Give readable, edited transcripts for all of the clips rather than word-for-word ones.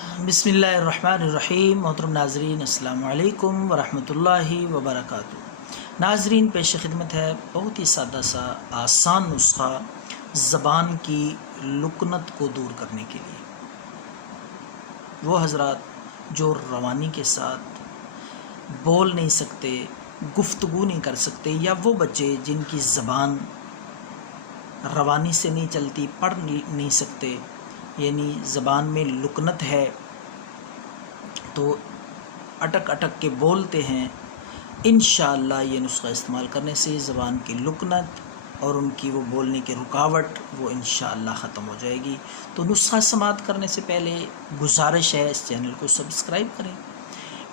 बिस्मिल्लाहिर्रहमानिर्रहीम। मोहतरम नाज़रीन, अस्सलामु अलैकुम वरहमतुल्लाहि वबरकातुहू। नाज़रीन, पेश खिदमत है बहुत ही सादा सा आसान नुस्खा ज़बान की लुकनत को दूर करने के लिए। वो हज़रात जो रवानी के साथ बोल नहीं सकते, गुफ्तगू नहीं कर सकते, या वो बच्चे जिनकी ज़बान रवानी से नहीं चलती, पढ़ नहीं सकते, यानी ज़बान में लुकनत है तो अटक अटक के बोलते हैं, इंशाअल्लाह ये नुस्खा इस्तेमाल करने से ज़बान की लुकनत और उनकी वो बोलने की रुकावट वो इंशाअल्लाह ख़त्म हो जाएगी। तो नुस्खा समाप्त करने से पहले गुजारिश है, इस चैनल को सब्सक्राइब करें,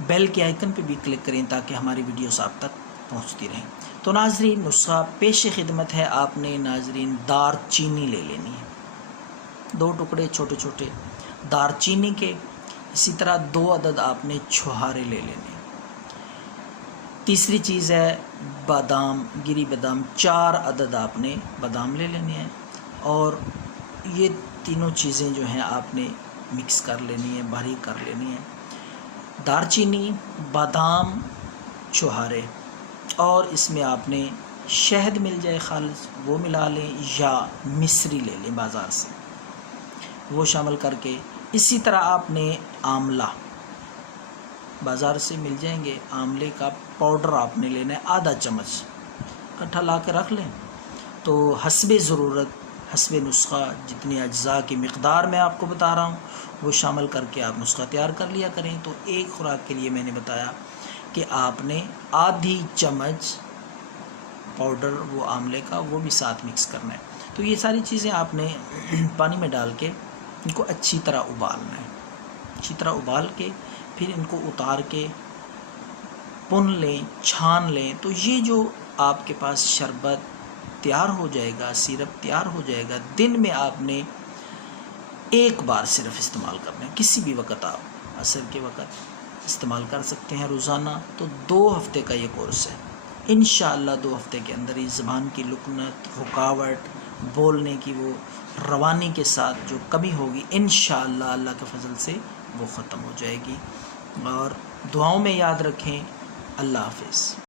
बेल के आइकन पे भी क्लिक करें ताकि हमारी वीडियोस आप तक पहुंचती रहें। तो नाज़रीन, नुस्खा पेश खिदमत है। आपने नाज़रीन दार चीनी ले लेनी है, 2 टुकड़े छोटे छोटे दारचीनी के। इसी तरह 2 अदद आपने छुहारे ले लेने। तीसरी चीज़ है बादाम, गिरी बादाम, 4 अदद आपने बादाम ले लेने हैं। और ये तीनों चीज़ें जो हैं आपने मिक्स कर लेनी है, बारीक कर लेनी है। दारचीनी, बादाम, छुहारे, और इसमें आपने शहद मिल जाए खालिस वो मिला लें, या मिश्री ले लें बाज़ार से, वो शामिल करके। इसी तरह आपने आंवला बाज़ार से मिल जाएंगे, आंवले का पाउडर आपने लेना है, आधा चम्मच इकट्ठा ला के रख लें। तो हस्बे ज़रूरत, हस्बे नुस्खा, जितनी अज्जा की मिक़दार मैं आपको बता रहा हूँ वो शामिल करके आप नुस्खा तैयार कर लिया करें। तो एक खुराक के लिए मैंने बताया कि आपने आधी चम्मच पाउडर वो आंवले का वो भी साथ मिक्स करना है। तो ये सारी चीज़ें आपने पानी में डाल के इनको अच्छी तरह उबालना है। अच्छी तरह उबाल के फिर इनको उतार के पुन लें, छान लें। तो ये जो आपके पास शरबत तैयार हो जाएगा, सिरप तैयार हो जाएगा, दिन में आपने एक बार सिर्फ इस्तेमाल करना है। किसी भी वक्त आप असर के वक्त इस्तेमाल कर सकते हैं रोज़ाना। तो 2 हफ्ते का ये कोर्स है। इंशाअल्लाह 2 हफ्ते के अंदर ही ज़बान की लुकनत, रुकावट, बोलने की वो रवानी के साथ जो कमी होगी, इंशाअल्लाह अल्लाह के फजल से वो ख़त्म हो जाएगी। और दुआओं में याद रखें। अल्लाह हाफ़िज़।